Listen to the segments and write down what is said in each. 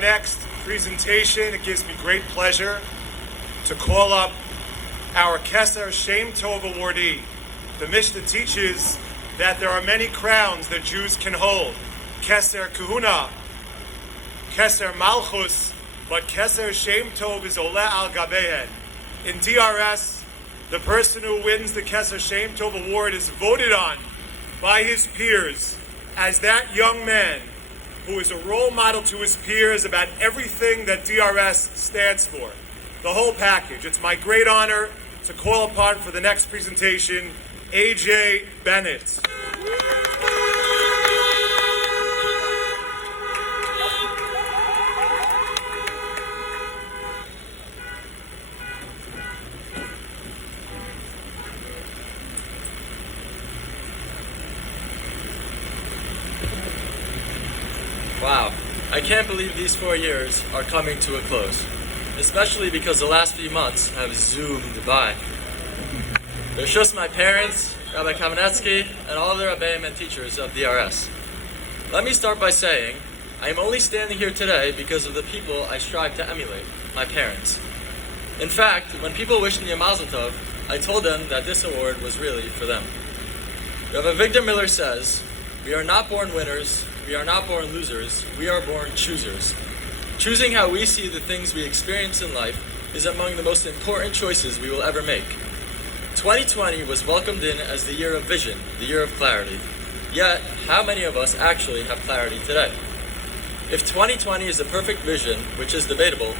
Next presentation, it gives me great pleasure to call up our Keser Shem Tov awardee. The Mishnah teaches that there are many crowns that Jews can hold. Keser Kahuna, Keser Malchus, but Keser Shem Tov is Ole al Gabehen. In DRS, the person who wins the Keser Shem Tov award is voted on by his peers as that young man who is a role model to his peers about everything that DRS stands for. The whole package. It's my great honor to call upon for the next presentation, A.J. Bennett. Wow, I can't believe these 4 years are coming to a close, especially because the last few months have zoomed by. Bershus my parents, Rabbi Kamenetsky, and all of the Rabbeim and teachers of DRS. Let me start by saying, I am only standing here today because of the people I strive to emulate, my parents. In fact, when people wished me a Mazel Tov, I told them that this award was really for them. Rabbi Victor Miller says, "We are not born winners, we are not born losers, we are born choosers." Choosing how we see the things we experience in life is among the most important choices we will ever make. 2020 was welcomed in as the year of vision, the year of clarity. Yet, how many of us actually have clarity today? If 2020 is a perfect vision, which is debatable,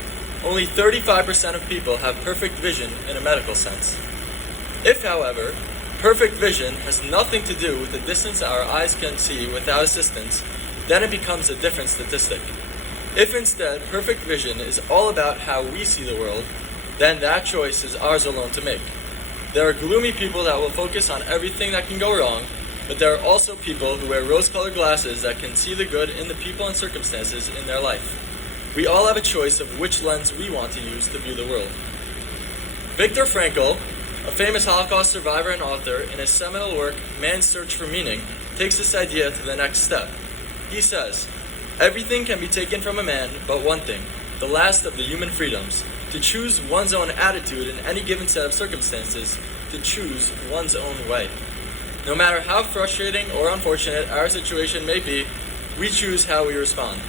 only 35% of people have perfect vision in a medical sense. If, however, perfect vision has nothing to do with the distance our eyes can see without assistance, then it becomes a different statistic. If instead perfect vision is all about how we see the world, then that choice is ours alone to make. There are gloomy people that will focus on everything that can go wrong, but there are also people who wear rose-colored glasses that can see the good in the people and circumstances in their life. We all have a choice of which lens we want to use to view the world. Viktor Frankl, a famous Holocaust survivor and author, in his seminal work, Man's Search for Meaning, takes this idea to the next step. He says, "Everything can be taken from a man but one thing, the last of the human freedoms, to choose one's own attitude in any given set of circumstances, to choose one's own way. No matter how frustrating or unfortunate our situation may be, we choose how we respond."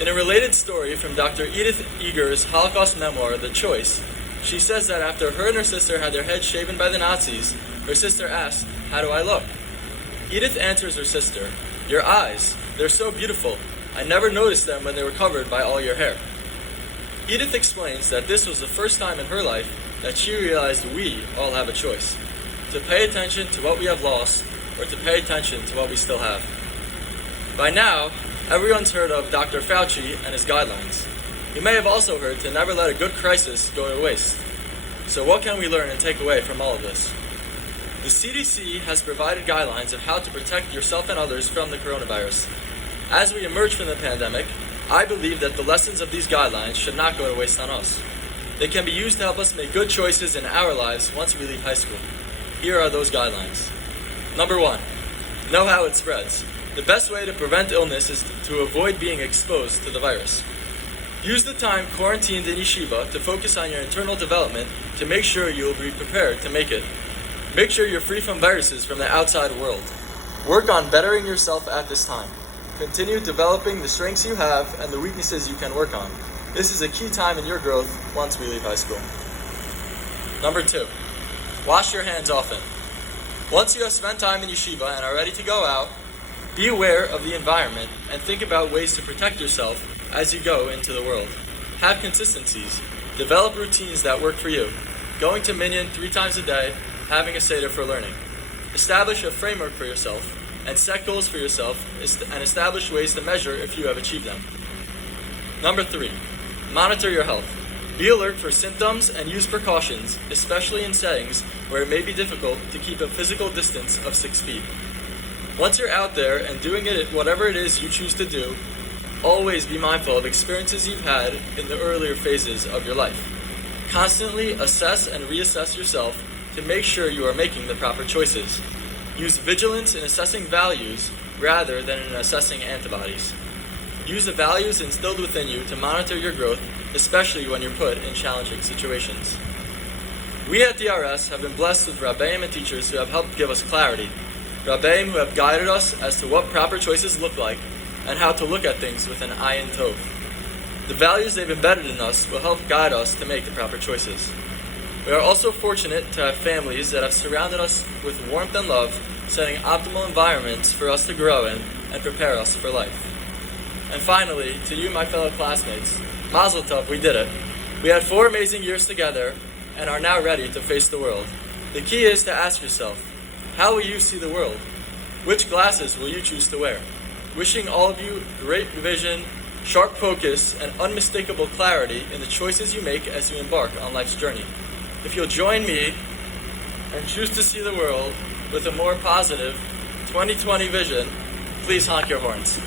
In a related story from Dr. Edith Eger's Holocaust memoir, The Choice, she says that after her and her sister had their heads shaven by the Nazis, her sister asked, "How do I look?" Edith answers her sister, "Your eyes, they're so beautiful. I never noticed them when they were covered by all your hair." Edith explains that this was the first time in her life that she realized we all have a choice, to pay attention to what we have lost or to pay attention to what we still have. By now, everyone's heard of Dr. Fauci and his guidelines. You may have also heard to never let a good crisis go to waste. So what can we learn and take away from all of this? The CDC has provided guidelines of how to protect yourself and others from the coronavirus. As we emerge from the pandemic, I believe that the lessons of these guidelines should not go to waste on us. They can be used to help us make good choices in our lives once we leave high school. Here are those guidelines. Number 1, know how it spreads. The best way to prevent illness is to avoid being exposed to the virus. Use the time quarantined in yeshiva to focus on your internal development to make sure you will be prepared to make it. Make sure you're free from viruses from the outside world. Work on bettering yourself at this time. Continue developing the strengths you have and the weaknesses you can work on. This is a key time in your growth once we leave high school. Number 2, wash your hands often. Once you have spent time in yeshiva and are ready to go out, be aware of the environment and think about ways to protect yourself as you go into the world. Have consistencies. Develop routines that work for you. Going to Minyan 3 times a day, having a Seder for learning. Establish a framework for yourself and set goals for yourself and establish ways to measure if you have achieved them. Number 3, monitor your health. Be alert for symptoms and use precautions, especially in settings where it may be difficult to keep a physical distance of 6 feet. Once you're out there and doing it, whatever it is you choose to do, always be mindful of experiences you've had in the earlier phases of your life. Constantly assess and reassess yourself to make sure you are making the proper choices. Use vigilance in assessing values rather than in assessing antibodies. Use the values instilled within you to monitor your growth, especially when you're put in challenging situations. We at DRS have been blessed with Rabbeim and teachers who have helped give us clarity. Rabbeim who have guided us as to what proper choices look like and how to look at things with an ayin tov. The values they've embedded in us will help guide us to make the proper choices. We are also fortunate to have families that have surrounded us with warmth and love, setting optimal environments for us to grow in and prepare us for life. And finally, to you, my fellow classmates, Mazel Tov, we did it. We had 4 amazing years together and are now ready to face the world. The key is to ask yourself, how will you see the world? Which glasses will you choose to wear? Wishing all of you great vision, sharp focus, and unmistakable clarity in the choices you make as you embark on life's journey. If you'll join me and choose to see the world with a more positive 2020 vision, please honk your horns.